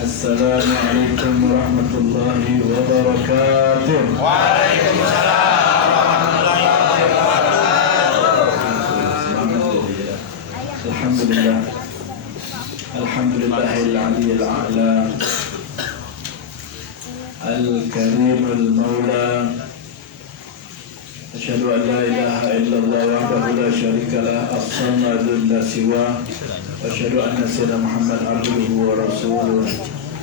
Assalamualaikum warahmatullahi wabarakatuh. Waalaikumsalam warahmatullahi wabarakatuh. Alhamdulillah. Alhamdulillahil aliyyil a'la. Al-karim al-maula. Asyhadu an la ilaha illallah wahdahu la syarika lah, as-samad la siwa. Asyhadu anna sayyidina Muhammad abduhu wa rasuluh.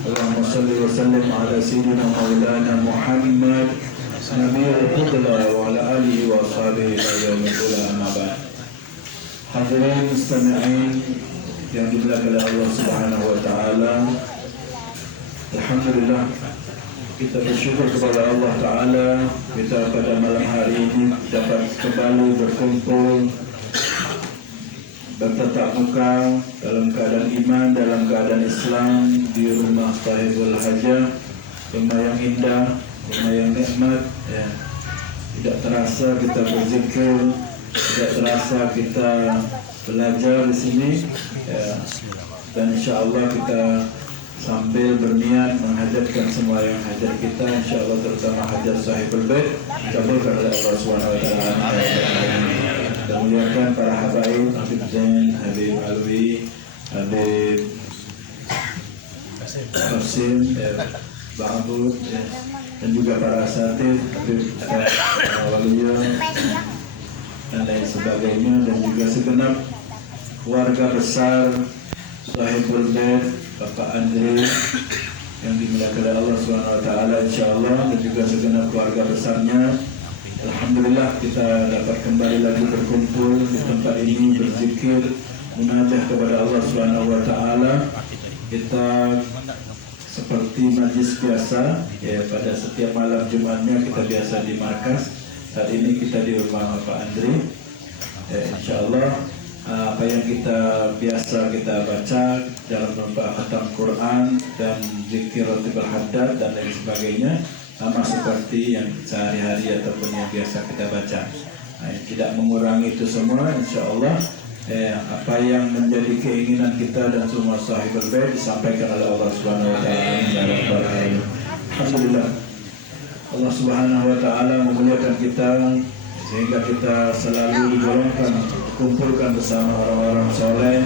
Allahumma shalli wa sallim ala sayyidina maulana Muhammad nabiyil qudla wa ala alihi wa ashabihi ila yaumil ula, amma ba'd. Hadirin mustami'in yang dimuliakan oleh Allah Subhanahu wa taala. Alhamdulillah, kita bersyukur kepada Allah Ta'ala, kita pada malam hari ini dapat kembali berkumpul, bertatap muka dalam keadaan iman, dalam keadaan Islam di rumah Sahibul Hajah, rumah yang indah, rumah yang nikmat. Ya. Tidak terasa kita berzikir, tidak terasa kita belajar di sini. Ya. Dan insya Allah kita sambil berniat menghajatkan semua yang hajat kita, insyaallah terutama hajat Sahibul Bait dikabulkan oleh Allah Subhanahu wa taala. Dan muliakan para habaib, Habib Zain, Habib Alwi, Habib Qasim, Bang Abud, dan juga para asatidz, Habib Waliyah dan lain sebagainya, dan juga segenap keluarga besar Sahibul Bait, Bapak Andre yang dimuliakan oleh Allah Subhanahu wa taala insyaallah, dan juga segenap keluarga besarnya. Alhamdulillah kita dapat kembali lagi berkumpul di tempat ini, berzikir, munajat kepada Allah Subhanahu wa taala. Kita seperti majlis biasa ya, pada setiap malam Jumatnya kita biasa di markas. Saat ini kita di rumah Bapak Andre. Insyaallah apa yang kita biasa kita baca dalam beberapa khatam Quran dan zikir ratibul haddad dan lain sebagainya sama seperti yang sehari-hari ataupun yang biasa kita baca. Tidak mengurangi itu semua, insyaallah apa yang menjadi keinginan kita dan semua Sahibul Bait disampaikan oleh Allah Subhanahu wa taala. Alhamdulillah. Allah Subhanahu wa taala memuliakan kita sehingga kita selalu digolongkan, kumpulkan bersama orang-orang soleh,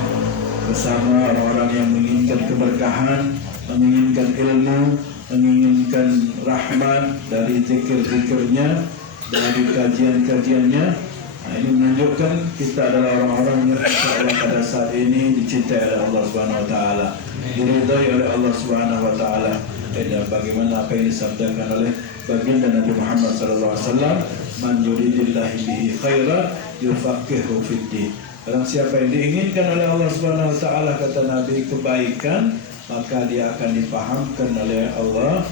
bersama orang-orang yang menginginkan keberkahan, menginginkan ilmu, menginginkan rahmat dari zikir-zikirnya, dari kajian-kajiannya. Nah, ini menunjukkan kita adalah orang-orang yang insyaallah pada saat ini dicintai oleh Allah Subhanahu wa taala, diridhai oleh Allah Subhanahu wa taala. Dan bagaimana apa yang disabdakan oleh baginda Nabi Muhammad sallallahu alaihi wasallam, man yuridillahi bihi khaira yufaqihu fiddin. Barang siapa yang diinginkan oleh Allah Subhanahu wa taala, kata Nabi, kebaikan, maka dia akan dipahamkan oleh Allah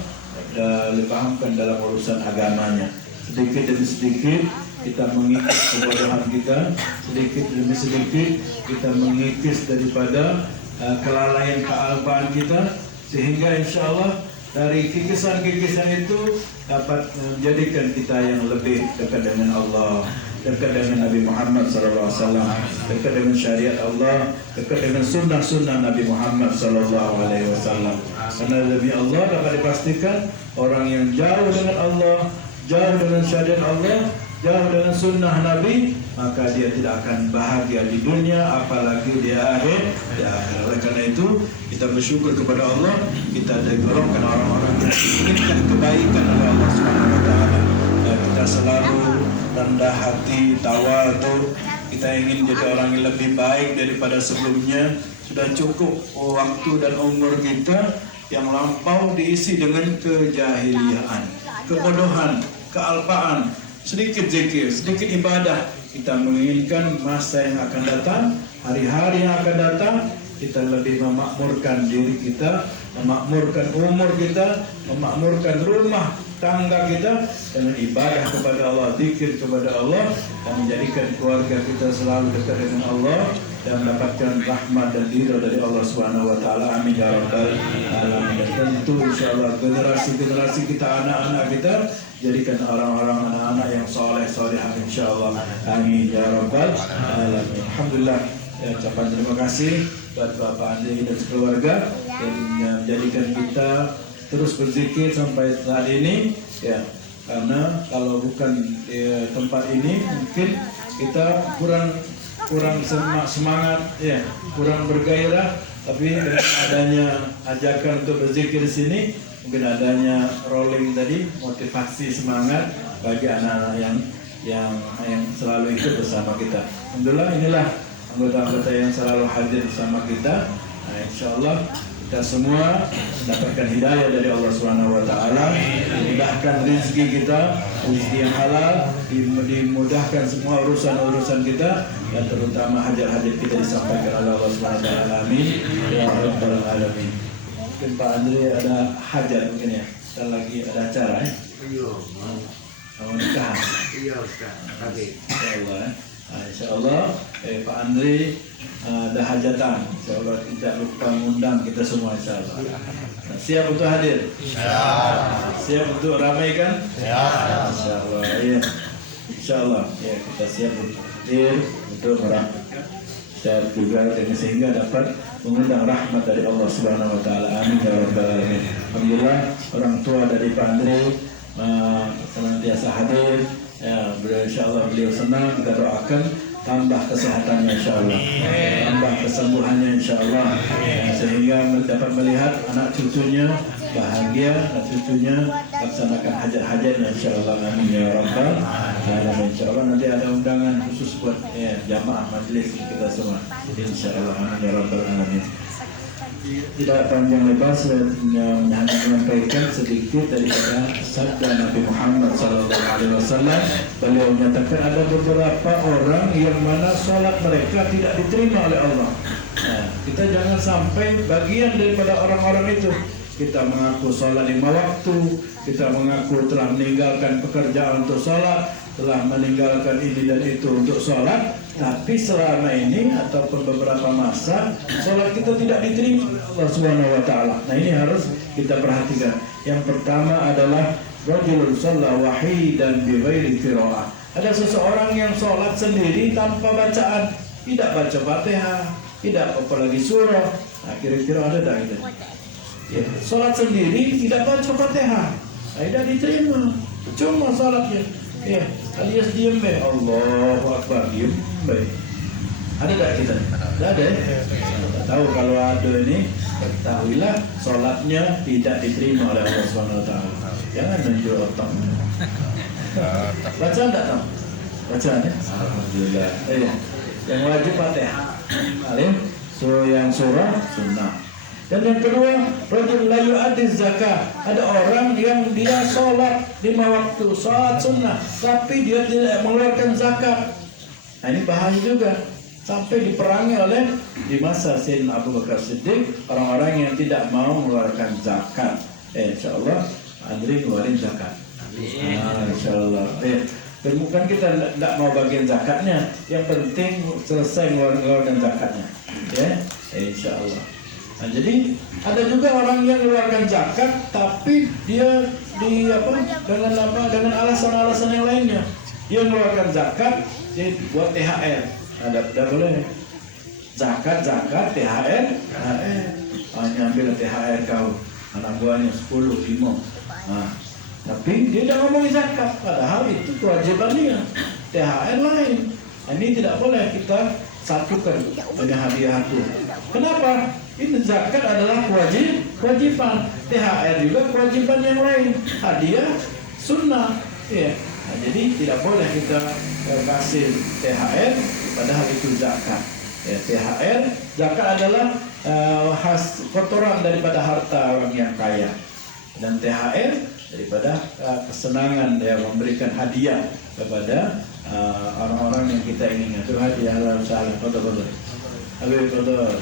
dan dipahamkan dalam urusan agamanya. Sedikit demi sedikit kita mengikis kebodohan kita, sedikit demi sedikit kita mengikis daripada kelalaian kealpaan kita, sehingga insyaallah dari kikisan-kikisan itu dapat menjadikan kita yang lebih dekat dengan Allah, dekat dengan Nabi Muhammad SAW, dekat dengan syariat Allah, dekat dengan sunnah-sunnah Nabi Muhammad SAW. Karena demi Allah dapat dipastikan orang yang jauh dengan Allah, jauh dengan syariat Allah, jauh dengan sunnah Nabi, maka dia tidak akan bahagia di dunia, apalagi di akhir. Oleh karena itu kita bersyukur kepada Allah, kita digolongkan orang-orang yang menginginkan kebaikan oleh Allah Subhanahu wa taala. Kita selalu rendah hati, tawadhu, kita ingin jadi orang yang lebih baik daripada sebelumnya. Sudah cukup waktu dan umur kita yang lampau diisi dengan kejahiliaan, kebodohan, kealpaan. Sedikit zikir, sedikit ibadah. Kita menginginkan masa yang akan datang, hari-hari yang akan datang, kita lebih memakmurkan diri kita, memakmurkan umur kita, memakmurkan rumah tangga kita dengan ibadah kepada Allah, zikir kepada Allah, dan menjadikan keluarga kita selalu dekat dengan Allah dan mendapatkan rahmat dan ridha dari Allah Subhanahu wa taala. Amin ya rabbal alamin. Dan tentu insyaallah generasi-generasi kita, anak-anak kita, jadikan orang-orang anak-anak yang soleh solehah insyaallah. Amin ya rabbal alamin. Alhamdulillah, ucapan terima kasih buat Bapak Andri dan keluarga yang menjadikan kita terus berzikir sampai saat ini ya. Karena kalau bukan tempat ini mungkin kita kurang semangat ya, kurang bergairah. Tapi dengan adanya ajakan untuk berzikir di sini, mungkin adanya rolling tadi, motivasi semangat bagi anak-anak yang selalu ikut bersama kita. Alhamdulillah, inilah anggota-anggota yang selalu hadir bersama kita. Nah, insya Allah kita semua mendapatkan hidayah dari Allah Subhanahu Wa Taala, dimudahkan rezeki kita, rezeki yang halal, dimudahkan semua urusan-urusan kita, dan terutama hajat-hajat kita disampaikan oleh Allah Subhanahu Wa Taala. Amin ya rabbal alamin. Mungkin Pak Andri ada hajat mungkin ya, kita lagi ada acara ya. Sama nikahan. Iya Ustaz, tadi. Insyaallah. Nah, insyaallah Pak Andri ada hajatan. Insyaallah tidak lupa mengundang kita semua insyaallah. Nah, siap untuk hadir? Siap untuk ramaikan? Insyaallah. Ya. Insyaallah ya, kita siap untuk hadir untuk meramaikan. Siap juga dengan sehingga dapat mengundang rahmat dari Allah Subhanahu Wa Taala. Amin ya rabbal alamin. Alhamdulillah orang tua dari Pak Andri senantiasa hadir ya, insyaallah beliau senang, kita doakan tambah kesehatannya insyaallah, tambah kesembuhannya insyaallah ya, sehingga dapat melihat anak cucunya bahagia, anak cucunya laksanakan hajat-hajatnya insyaallah. Amin ya rabbal alamin. Insyaallah nanti ada undangan khusus buat ya, jamaah majelis kita semua insyaallah. Amin ya rabbal alamin. Tidak panjang lebar, saya hanya menyampaikan sedikit daripada sabda Nabi Muhammad SAW. Beliau menyatakan ada beberapa orang yang mana sholat mereka tidak diterima oleh Allah. Nah, kita jangan sampai bagian daripada orang-orang itu. Kita mengaku sholat 5 waktu, kita mengaku telah meninggalkan pekerjaan untuk sholat, telah meninggalkan ini dan itu untuk sholat, tapi selama ini ataupun beberapa masa sholat kita tidak diterima oleh Allah Subhanahu Wa Taala. Nah, ini harus kita perhatikan. Yang pertama adalah rajulun shalla wahidan bi ghairi qiraah. Ada seseorang yang sholat sendiri tanpa bacaan, tidak baca Fatihah, tidak apalagi surah. Nah, kira-kira ada tak itu? Ya, sholat sendiri tidak baca Fatihah, tidak diterima. Cuma sholatnya ya, alias diem be, Allahu Akbar, diem be. Ada tak kita? Tidak ada ya? Tak tahu kalau ada ini, ketahuilah sholatnya tidak diterima oleh Allah Subhanahu Wa Taala. Jangan menunjuk otak. Bacaan tak tahu? Bacaan ya? Alhamdulillah. Yang wajib Fatihah. Alim. So yang surah sunnah. Dan yang kedua, rajul la yu'addi zakat. Ada orang yang dia sholat 5 waktu, sholat sunnah, tapi dia tidak mengeluarkan zakat. Nah, ini bahaya juga. Sampai diperangi oleh di masa Sayyidina Abu Bakar Siddiq orang-orang yang tidak mau mengeluarkan zakat. Insyaallah Andri keluarin zakat. Insyaallah. Dan bukan kita tidak mau bagian zakatnya, yang penting selesai mengeluarkan zakatnya. Ya, insyaallah. Nah, jadi ada juga orang yang mengeluarkan zakat, tapi dia dengan alasan-alasan yang lainnya. Dia mengeluarkan zakat, jadi buat THR. Ada boleh zakat, THR. Ambil THR kau, anak buahnya 10, 5. Nah, tapi dia tidak ngomongin zakat, padahal itu kewajiban dia. THR lain. Ini tidak boleh kita satukan dengan hadiah aku. Kenapa? Ini zakat adalah kewajiban, THR juga kewajiban yang lain, hadiah sunnah. Ya. Nah, jadi tidak boleh kita kasih THR padahal itu zakat. Ya, THR zakat adalah kotoran daripada harta orang yang kaya, dan THR daripada kesenangan dia memberikan hadiah kepada orang-orang yang kita inginkan. Itu hadiah halal salah. Betul. Habis betul.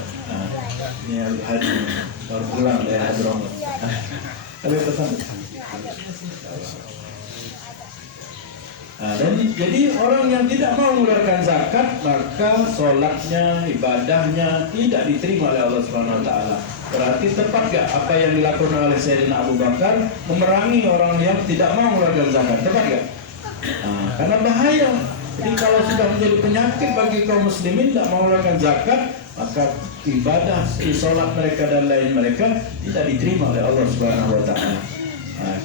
Ini Al-Hadi baru pulang dari Hadramut. Habis pesan. Dan jadi orang yang tidak mau mengeluarkan zakat, maka sholatnya, ibadahnya tidak diterima oleh Allah Subhanahu Wa Taala. Berarti tepat gak apa yang dilakukan oleh Sayyidina Abu Bakar memerangi orang yang tidak mau mengeluarkan zakat? Tepat gak? Karena bahaya. Jadi kalau sudah menjadi penyakit bagi kaum muslimin tidak mau mengeluarkan zakat, maka ibadah, sholat mereka dan lain mereka tidak diterima oleh Allah Subhanahu wa taala.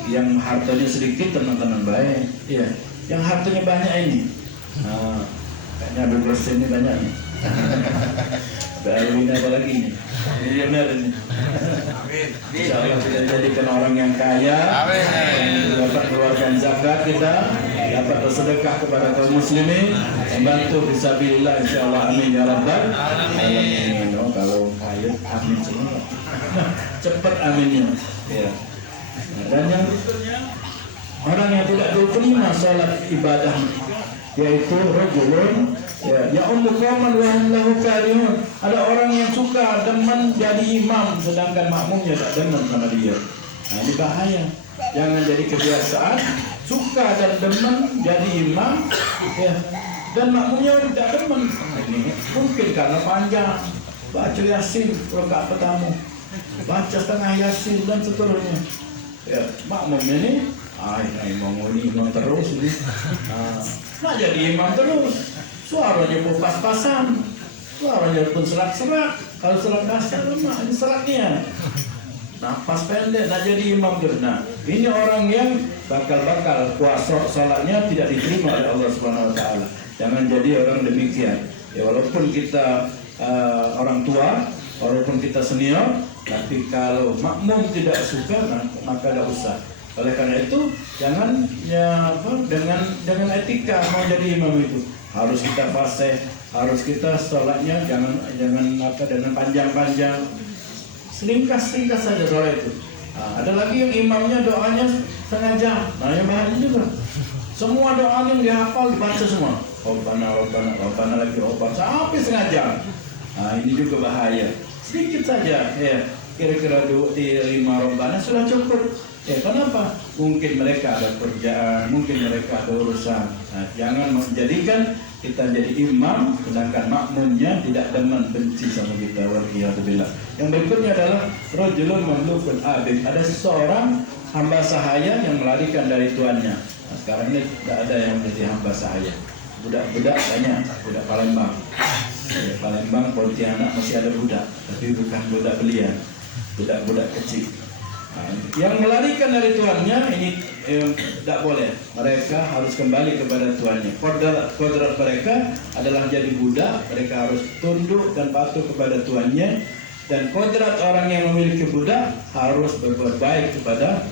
Yang hartanya sedikit tenang-tenang baik, ya. Yang hartanya banyak ini, kayaknya 12 ini banyak nih. Baru ini apa lagi nih? Miliuner ini. Insya Allah kita jadikan orang yang kaya, dapat keluarkan zakat kita, dapat bersedekah kepada kaum muslimin, membantu fisabilillah, insya Allah, amin ya rabbal alamin. Oh, kalau kaya amin semua. Nah, cepat aminnya. Ya. Nah, dan yang berikutnya, orang yang tidak diterima sholat ibadah, yaitu rajulun ya ummu qauman wa hum lahu karihun. Ada orang yang suka demen jadi imam sedangkan makmumnya tak demen sama dia. Nah, ini bahaya. Jangan jadi kebiasaan suka dan demen jadi imam, ya, dan makmumnya tidak demen. Ini mungkin karena panjang, baca Yasin rakaat pertama, baca setengah Yasin dan seterusnya. Ya, makmumnya ini imam terus ini. Nah, jadi imam terus. Suaranya pun pas-pasan, suaranya pun serak-serak. Kalau serak dasar lemah, ini seraknya. Napas pendek, nak jadi imam terus. Nah, ini orang yang bakal puasa salatnya tidak diterima oleh Allah Subhanahu Wa Taala. Jangan jadi orang demikian. Ya, walaupun kita orang tua, walaupun kita senior, tapi kalau makmum tidak suka, maka tidak usah. Oleh karena itu, jangan dengan etika mau jadi imam itu. Harus kita fasih, harus kita sholatnya jangan dengan panjang-panjang, seringkas saja sholat itu. Ada lagi yang imamnya doanya setengah jam, yang bahaya juga. Semua doa yang dihafal dibaca semua. Rabbana lagi sampai setengah jam. Ini juga bahaya. Sedikit saja, ya. Kira-kira 2-5 Rabbana sudah cukup. Ya, kenapa? Mungkin mereka ada kerjaan, mungkin mereka ada urusan. Nah, jangan menjadikan kita jadi imam sedangkan makmumnya tidak demen, benci sama kita. Waliyadzubillah. Yang berikutnya adalah rajulun mamlukun abid. Ada seorang hamba sahaya yang melarikan dari tuannya. Nah, sekarang ini tidak ada yang menjadi hamba sahaya. Budak-budak banyak, budak Palembang. Ya, Palembang, Pontianak masih ada budak, tapi bukan budak belian, budak-budak kecil. Yang melarikan dari tuannya ini tidak boleh. Mereka harus kembali kepada tuannya. Kodrat mereka adalah jadi budak. Mereka harus tunduk dan patuh kepada tuannya. Dan kodrat orang yang memiliki budak harus berbuat baik kepada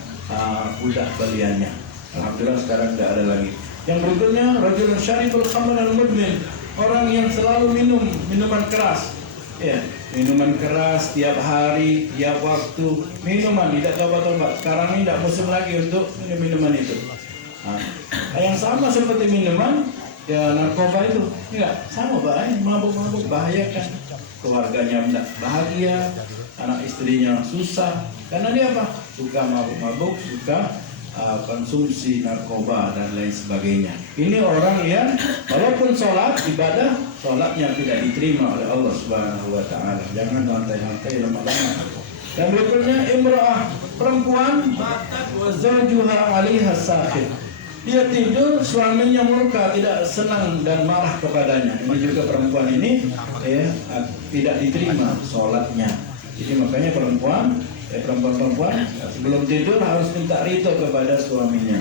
budak beliannya. Alhamdulillah sekarang tidak ada lagi. Yang berikutnya, rajulun syaribul khamr al-mudmin. Orang yang selalu minum minuman keras. Ya, minuman keras tiap hari, tiap waktu, minuman tidak tobat-tobat. Sekarang ini tidak musim lagi untuk minuman itu. Yang sama seperti minuman, ya narkoba itu, enggak sama bahaya, mabuk-mabuk bahayakan. Keluarganya tidak bahagia, anak istrinya susah, karena dia apa? Suka mabuk-mabuk, suka konsumsi narkoba dan lain sebagainya. Ini orang yang walaupun sholat ibadah, sholatnya tidak diterima oleh Allah Subhanahu Wa Taala. Jangan lantai-lantai lemah-lemah. Dan berikutnya imra'ah, perempuan zawjuha 'alaiha sakhir. Dia tidur, suaminya murka, tidak senang dan marah kepadanya. Ini juga perempuan ini tidak diterima sholatnya. Jadi makanya perempuan sebelum tidur harus minta ridho kepada suaminya.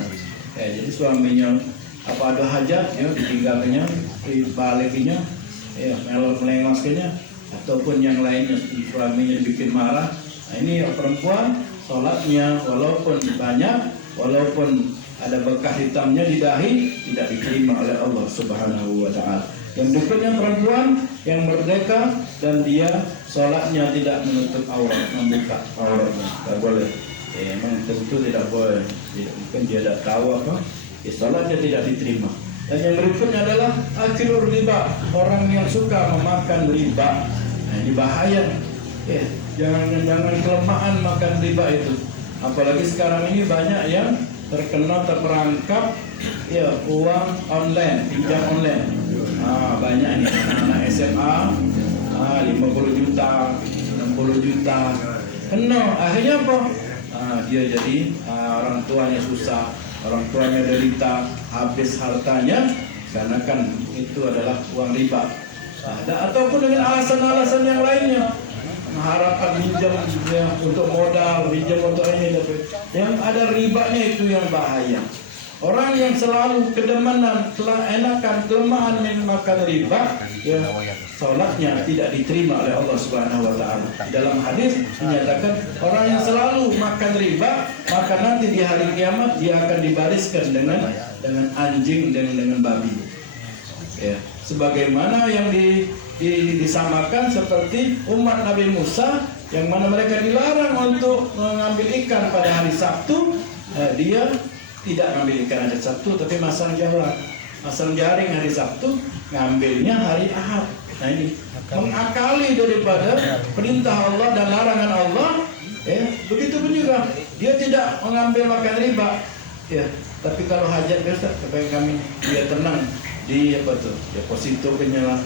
Jadi suaminya apa ada hajat, ya ditinggalkannya, dibalikinya, ya melengoskannya, ataupun yang lainnya suaminya bikin marah. Nah, ini perempuan sholatnya walaupun banyak, walaupun ada bekas hitamnya di dahi, tidak diterima oleh Allah Subhanahu Wa Taala. Yang berikutnya perempuan yang merdeka dan dia sholatnya tidak menutup aurat, membuka auratnya, tak boleh. Memang tentu tidak boleh. Mungkin dia tidak tahu apa, sholatnya tidak diterima. Dan yang berikutnya adalah akilur riba, orang yang suka memakan riba. Nah, ini bahaya. Jangan kelemahan makan riba itu. Apalagi sekarang ini banyak yang terperangkap uang online, pinjam online. Banyak nih anak SMA 50 juta, 60 juta. Kena akhirnya apa? Dia jadi orang tuanya susah, orang tuanya derita, habis hartanya karena kan itu adalah uang riba. Ataupun dengan alasan-alasan yang lainnya, mengharapkan pinjam ya, untuk modal, pinjam untuk ini, tapi yang ada ribanya itu yang bahaya. Orang yang selalu kedemanan, enakan, kelemahan makan riba, ya, sholatnya tidak diterima oleh Allah Subhanahu Wa Taala. Dalam hadis dinyatakan orang yang selalu makan riba, maka nanti di hari kiamat dia akan dibariskan dengan anjing dan dengan babi. Ya, sebagaimana yang disamakan seperti umat Nabi Musa yang mana mereka dilarang untuk mengambil ikan pada hari Sabtu, dia tidak ngambil ikan hari Sabtu tapi masang jaring hari Sabtu, ngambilnya hari Ahad. Nah ini mengakali daripada perintah Allah dan larangan Allah. Begitu pun juga dia tidak mengambil makan riba. Ya, tapi kalau hajat biasa supaya kami dia tenang di deposito penyelam,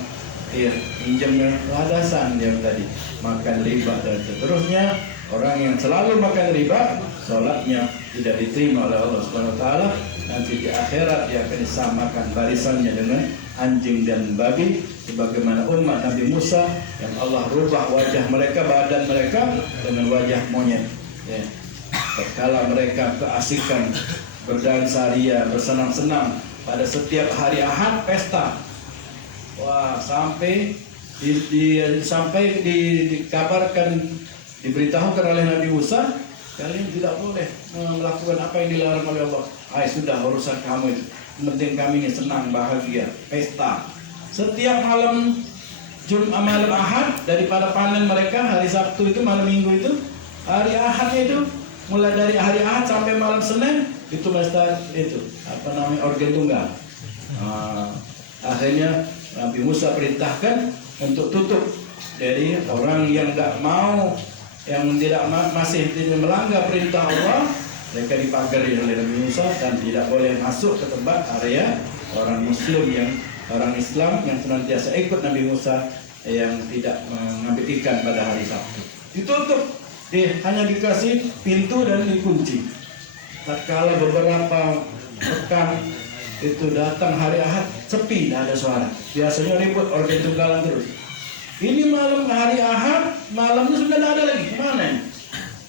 pinjamnya ladasan yang tadi makan riba dan seterusnya. Orang yang selalu makan riba, sholatnya tidak diterima oleh Allah Subhanahu Wa Taala. Nanti di akhirat dia akan disamakan barisannya dengan anjing dan babi, sebagaimana umat Nabi Musa yang Allah rubah wajah mereka, badan mereka dengan wajah monyet. Ya. Tatkala mereka keasikan berdansa ria, bersenang-senang pada setiap hari Ahad pesta. Wah, sampai dikabarkan, diberitahukan oleh Nabi Musa, kalian tidak boleh melakukan apa yang dilarang oleh Allah. Sudah urusan kamu itu. Penting kami ini senang, bahagia, pesta. Setiap malam malam Ahad daripada panen mereka hari Sabtu itu, malam Minggu itu, hari Ahad itu mulai dari hari Ahad sampai malam Senin itu pesta itu organ tunggal. Akhirnya Nabi Musa perintahkan untuk tutup. Jadi orang yang tidak mau, yang masih tidak melanggar perintah Allah, mereka dipagari oleh Nabi Musa dan tidak boleh masuk ke tempat area orang Muslim orang Islam yang senantiasa ikut Nabi Musa yang tidak mengambil ikan pada hari Sabtu. Ditutup, hanya dikasih pintu dan dikunci. Tatkala beberapa pekan itu datang hari Ahad, sepi, tidak ada suara. Biasanya ribut, organ tunggalan terus. Ini malam hari Ahad, malamnya sudah tidak ada lagi. Kemana ini?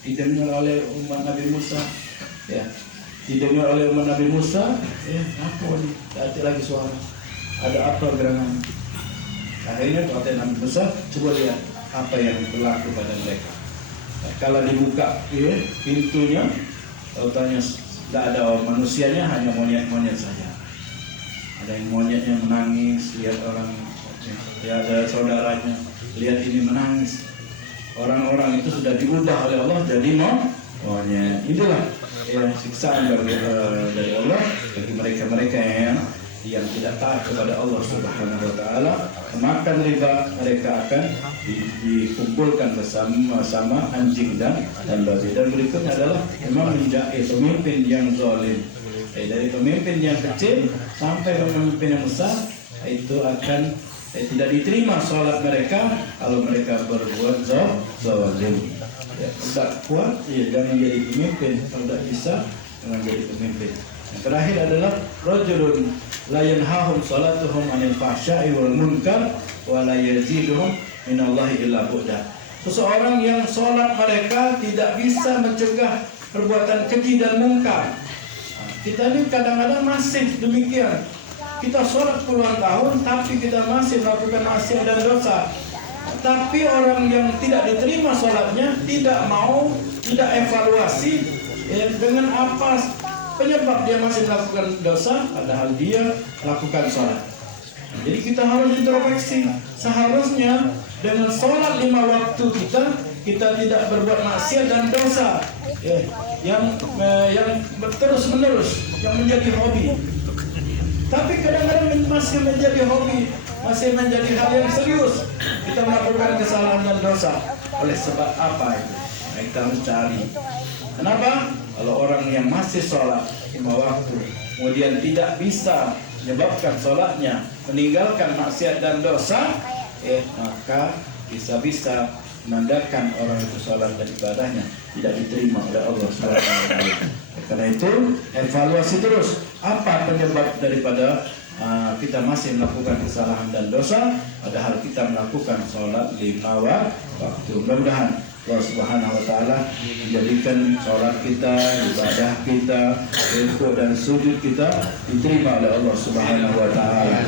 Didengar oleh umat Nabi Musa. Ya, didengar oleh umat Nabi Musa. Apa ini? Tidak ada lagi suara. Ada apa gerangan? Akhirnya kata Nabi Musa, coba lihat apa yang berlaku pada mereka. Kalau dibuka pintunya, tautannya tidak ada manusianya, hanya monyet-monyet saja. Ada yang monyetnya menangis, lihat orang, ada saudaranya, lihat ini menangis. Orang-orang itu sudah diubah oleh Allah jadi monyet. Itulah siksaan dari Allah bagi mereka-mereka yang tidak taat kepada Allah Subhanahu Wa Taala. Makan riba, mereka akan dikumpulkan bersama anjing dan babi. Dan berikutnya adalah pemimpin yang zalim. Dari pemimpin yang kecil sampai pemimpin yang besar itu akan tidak diterima sholat mereka kalau mereka berbuat zalim. Tidak kuat, jangan jadi pemimpin. Kalau tidak bisa, jangan jadi pemimpin. Yang terakhir adalah rajulun la yanhahum salatuhum 'anil fahsya'i wal munkar wa la yaziduhum minallahi illa bu'da. Seseorang yang sholat mereka tidak bisa mencegah perbuatan keji dan mungkar. Kita ini kadang-kadang masih demikian. Kita sholat puluhan tahun tapi kita masih melakukan maksiat dan dosa. Tapi orang yang tidak diterima sholatnya tidak evaluasi dengan apa penyebab dia masih melakukan dosa padahal dia lakukan sholat. Jadi kita harus introspeksi. Seharusnya dengan sholat 5 waktu kita tidak berbuat maksiat dan dosa yang terus menerus yang menjadi hobi. Tapi kadang-kadang masih menjadi hobi, masih menjadi hal yang serius. Kita melakukan kesalahan dan dosa. Oleh sebab apa itu? Kita harus cari. Kenapa? Kalau orang yang masih sholat 5 waktu, kemudian tidak bisa menyebabkan sholatnya, meninggalkan maksiat dan dosa, maka bisa-bisa menandakan orang itu sholat dan ibadahnya tidak diterima oleh Allah SWT. Karena itu evaluasi terus apa penyebab daripada kita masih melakukan kesalahan dan dosa, padahal kita melakukan sholat 5 waktu. Mudah-mudahan Allah Subhanahu wa Ta'ala menjadikan sholat kita, ibadah kita, rukuk dan sujud kita diterima oleh Allah Subhanahu wa Ta'ala.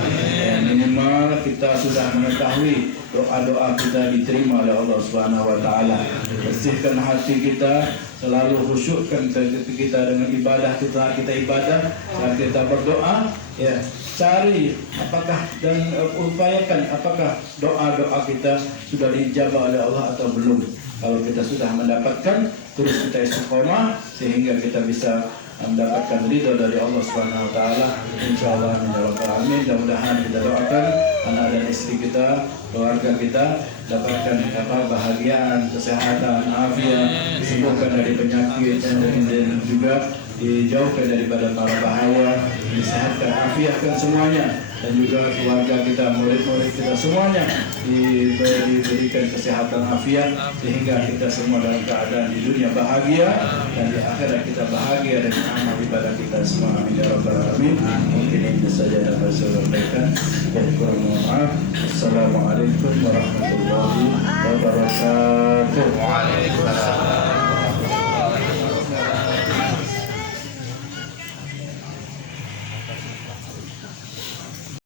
Minimal kita sudah mengetahui doa-doa kita diterima oleh Allah Subhanahu wa Ta'ala. Bersihkan hati kita, selalu khusyukkan kita dengan ibadah kita ibadah, saat kita berdoa, ya, cari apakah dan upayakan apakah doa-doa kita sudah dijabah oleh Allah atau belum. Kalau kita sudah mendapatkan, terus kita istiqomah sehingga kita bisa mendapatkan ridho dari Allah Subhanahu wa Ta'ala. Insyaallah amin. Mudah-mudahan kita doakan anak dan istri kita, keluarga kita dapatkan kebahagiaan, kesehatan, afiat, disembuhkan dari penyakit dan juga dijauhkan daripada mara bahaya, disehatkan, afiatkan semuanya, dan juga keluarga kita, murid-murid kita semuanya diberikan kesehatan afiat sehingga kita semua dalam keadaan di dunia bahagia dan di akhirat kita bahagia dengan amal ibadah kita semua. Amin ya rabbal alamin. Mungkin itu saja yang dapat saya sampaikan. Kurang mohon maaf. Assalamualaikum warahmatullahi wabarakatuh. Waalaikumsalam.